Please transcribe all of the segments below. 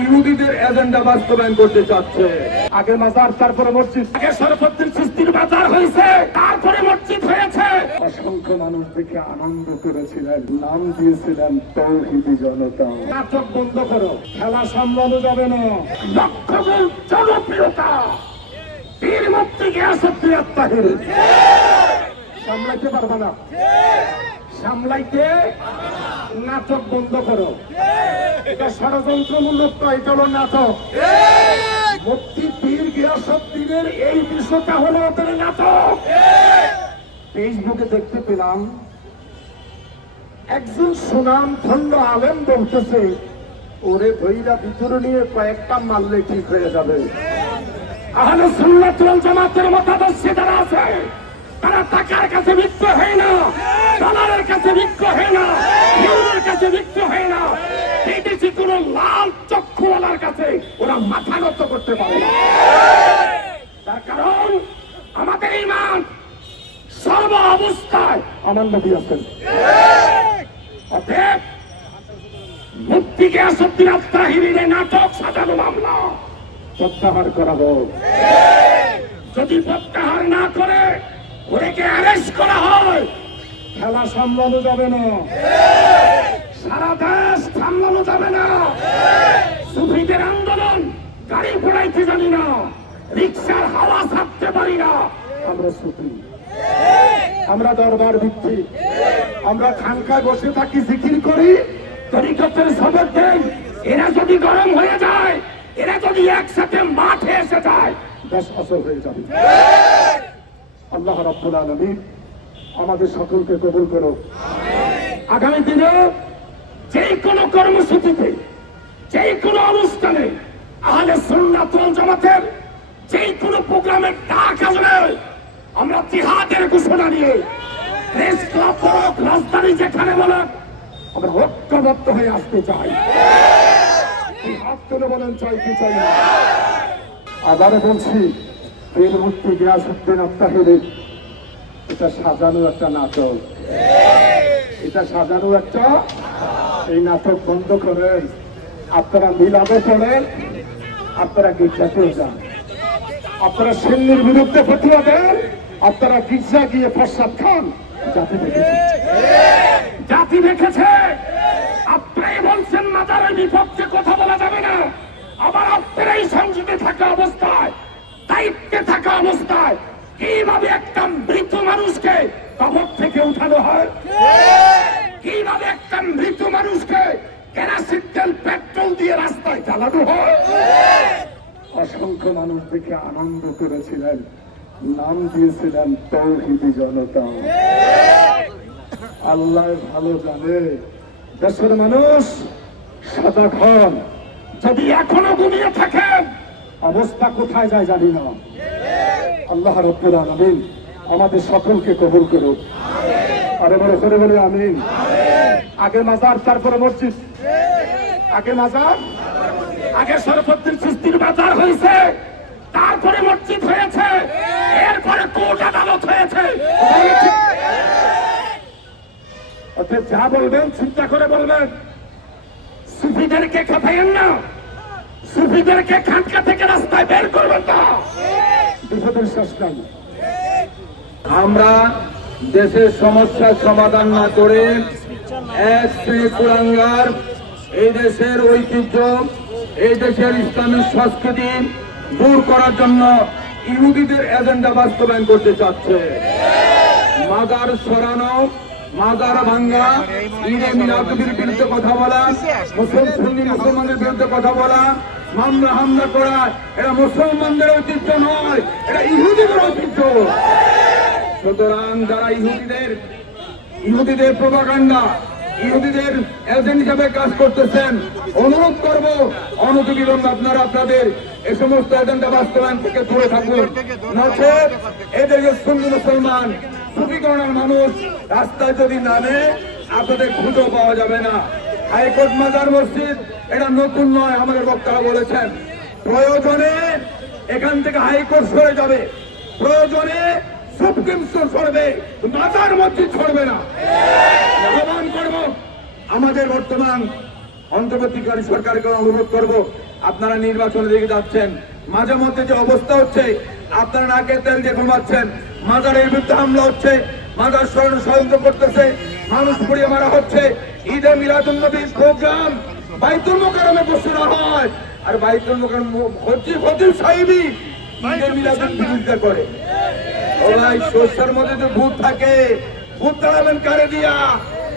ইহুদিদের এজেন্ডা বাস্তবায়ন করতে চাচ্ছে। আগে মাজার, তারপরে মসজিদ। আগে শরফুদ্দীন চিশতীর মাজার হয়েছে, তারপরে মসজিদ হয়েছে। অসংখ্য মানুষ দেখে আনন্দ করেছিলেন, নাম দিয়েছিলেন তৌহিদি জনতা। নাটক বন্ধ করো, খেলা সামলানো যাবে না। লক্ষ্যগুণ জনপ্রিয়তা পীর মুফতি গিয়াসউদ্দিন আত্তাহির সামলাইতে পারবে না, সামলাইতে। নাটক বন্ধ করো, এটা ষড়যন্ত্রমূলক নয়, এটা হলো নাটক। মুফতি পীর গিয়াসউদ্দিনের এই বিষয়টা হলো ওদের নাটক। ফেসবুকে দেখতে পেলাম একজন সুনাম ধন্য আলেম বলতেছে, ওরে ভৈরা ভিতরে নিয়ে কয়েকটা মারলে ঠিক হয়ে যাবে। আহলে সুন্নাত ওয়াল জামাতের মতাদর্শে যারা আছে তারা টাকার কাছে বিক্রি হয় না, ডলারের কাছে বিক্রি হয় না, ইউরোর কাছে বিক্রি হয় না। বিদেশি কোন লাল চক্ষুওয়ালার কাছে ওরা মাথা নত করতে পারে না। তার কারণ আমাদের ঈমান সর্ব অবস্থায় আমার নবী আছেন। অতএব মুফতি গিয়াসউদ্দিন আত্তাহিরের নাটক সাজানো মামলা প্রত্যাহার করা হোক। যদি প্রত্যাহার না করে ওদেরকে অ্যারেস্ট করা হয়, খেলা সামলানো যাবে না, সারা দেশ সামলানো যাবে না। সুফিদের আন্দোলন গাড়ি ঘোড়াইতে জানি না, রিক্সার হাওয়া ছাড়তে পারি না। আমরা সুফি, আমরা দরবার ভিত্তিক, আমরা খানকায় বসে থাকি, জিকির করি, তরিকতের সবক দেই। এরা যদি গরম হয়ে যায়, এরা যদি একসাথে মাঠে এসে যায়, দেশ অচল হয়ে যাবে। আল্লাহ রাব্বুল আলামিন আমাদের সকলকে কবুল করো। আগামী দিনে যে কোনো কর্মসূচিতে, যে কোনো অনুষ্ঠানে আহলে সুন্নাত ওয়াল জামাতের যে কোনো প্রোগ্রামের ডাক আসলে আমরা জিহাদের ঘোষণা নিয়ে প্রেস ক্লাব হোক, রাজধানী যেখানে বলে আমরা ঐক্যবদ্ধ হয়ে আসতে চাই। হাত তুলে বলেন চাই কি চাই না। আবারও বলছি, পীর মুফতি গিয়াসউদ্দিন আত্তাহিরের এটা সাজানো একটা নাটক, এটা সাজানো একটা। এই নাটক বন্ধ করেন। আপনারা মিলাদে চলেন, আপনারা গির্জাতেও যান, আপনারা সুন্নির বিরুদ্ধে ফতোয়া দেন, আপনারা গির্জা গিয়ে প্রসাদ খান। জাতি দেখেছে, জাতি দেখেছে। আপনারাই বলছেন মাজারের বিপক্ষে কথা বলা যাবে না, আবার আপনারাই সংসদে থাকা অবস্থায়, দায়িত্বে থাকা অবস্থায় কিভাবে একটা মৃত মানুষকে কবর থেকে উঠানো হয়, কিভাবে একটা মৃত মানুষকে কেরোসিন তেল পেট্রোল দিয়ে রাস্তায় চালানো হয়। অসংখ্য মানুষ দেখে আনন্দ করেছিলেন, নাম দিয়েছিলেন তৌহিদি জনতা। আল্লাহ ভালো জানে দেশের মানুষ সজাগ হন। যদি এখনো ঘুমিয়ে থাকেন, অবস্থা কোথায় যায় জানি না। আল্লাহ রাব্বুল আলামিন আমাদের সকলকে কবুল করুন। আরে বড় করে বলি আমিন। আগে মাজার, তারপরে মসজিদ। আগে মাজার, আগে শরফুদ্দীন চিশতীর মাজার হয়েছে, তারপরে মসজিদ হয়েছে, এরপরে কোর্ট আদালত হয়েছে। অর্থাৎ যা বলবেন চিন্তা করে বলবেন। সুফিদেরকে খেপাইয়েন না, সুফিদেরকে খানকা থেকে রাস্তায় বের করবেন না, বিপদের শেষ নাই। আমরা দেশের সমস্যার সমাধান না করে এক শ্রেণী কুলাঙ্গার এই দেশের ঐতিহ্য, এই দেশের ইসলামিক সংস্কৃতি দূর করার জন্য ইহুদিদের এজেন্ডা বাস্তবায়ন করতে চাচ্ছে। মাজার সরানো, মাজার ভাঙ্গা, ঈদে মিলাদুর বিরুদ্ধে কথা বলা, মুসলমানদের বিরুদ্ধে কথা বলা, মামলা হামলা করা, এটা মুসলমানদের ঐতিহ্য নয়, এটা ইহুদিদের ঐতিহ্য। সুতরাং যারা ইহুদিদের প্রোপাগান্ডা, ইহুদিদের এজেন্ট হিসেবে কাজ করতেছেন, অনুরোধ করব অনতিবিলম্বে আপনারা আপনাদের এই সমস্ত এজেন্ডা বাস্তবায়ন থেকে দূরে থাকুন। নচেত এদেশের সুন্নি মুসলমান সুফিগণের মানুষ রাস্তায় যদি নামে, আপনাদের খুঁজেও পাওয়া যাবে না। হাইকোর্ট মাজার মসজিদ এটা নতুন নয়, আমাদের বক্তারা বলেছেন। প্রয়োজনে এখান থেকে হাইকোর্ট সরে যাবে, প্রয়োজনে সুপ্রিম কোর্ট সরবে, মাজার মসজিদ সরবে না। আহ্বান করব আমাদের বর্তমান অন্তর্বর্তীকারী সরকারকে অনুরোধ করব, আপনারা নির্বাচনের দিকে যাচ্ছেন, মাঝে মধ্যে যে অবস্থা হচ্ছে আপনারা নাকে তেল দিয়ে ঘুমাচ্ছেন, মাজারের বিরুদ্ধে হামলা হচ্ছে, মাজার ষড়যন্ত্র করতেছে, মানুষ পুড়িয়ে মারা হচ্ছে, ঈদে মিলাদুন্নবীর প্রোগ্রাম বাইতুল মোকাররমে ঘোষণা হয়, আর বাইতুল মোকাররম খতিব সাহেবই ঈদে মিলাদুল বিরোধিতা করে। ও ভাই, শস্যের মধ্যে যে ভূত থাকে, ভূত তাড়াবেন কারে দিয়া?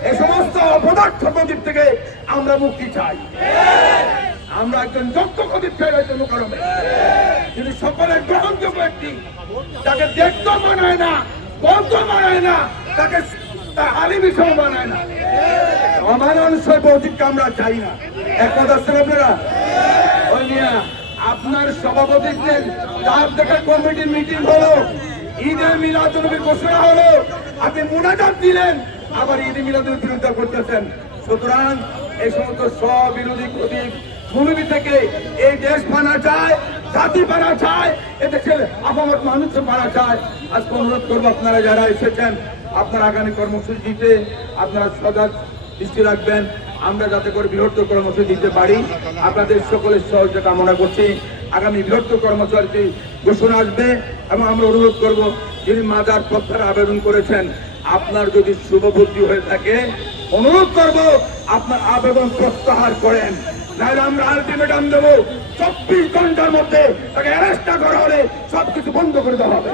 এই সমস্ত অপদার্থ খতিব থেকে আমরা মুক্তি চাই। আমরা একজন যোগ্য খতিব চাই বাইতুল মোকাররমে, যিনি সকলের গ্রহণযোগ্য ব্যক্তি, তাকে দেখতে মানায় না, বলতে মানায় না, তাকে আলিম হিসেবে মানায় না, অমানানসই ভৌতিককে আমরা চাই না। একমত আছেন আপনারা? ওই মিয়া, আপনার সভাপতিত্বের তার দেখা কমিটির মিটিং হলো, ঈদে মিলাদুন্নবীর ঘোষণা হলো, আপনি মুনাজাত দিলেন, আবার ঈদে মিলাদুন্নবীর বিরোধিতা করতেছেন। সুতরাং এই সমস্ত স্ববিরোধী খতিব মৌলবী থেকে এই দেশ বানা চায়, জাতি বানা চায়, এদেশের আপামত মানুষ বানা চায়। আজকে অনুরোধ করবো, আপনারা যারা এসেছেন, আপনারা আগামী কর্মসূচিতে আপনারা সজাগ দৃষ্টি রাখবেন, আমরা যাতে করে বৃহত্তর কর্মসূচি দিতে পারি। আপনাদের সকলের সহযোগিতা কামনা করছি। আগামী বৃহত্তর কর্মসূচি ঘোষণা আসবে এবং আমরা অনুরোধ করব, যিনি মাজার প্রত্যাহার আবেদন করেছেন, আপনার যদি শুভবুদ্ধি হয়ে থাকে, অনুরোধ করব আপনার আবেদন প্রত্যাহার করেন, নাহলে আমরা আলটিমেটাম দেবো 24 ঘন্টার মধ্যে তাকে অ্যারেস্ট করা হলে সবকিছু বন্ধ করে দেওয়া হবে।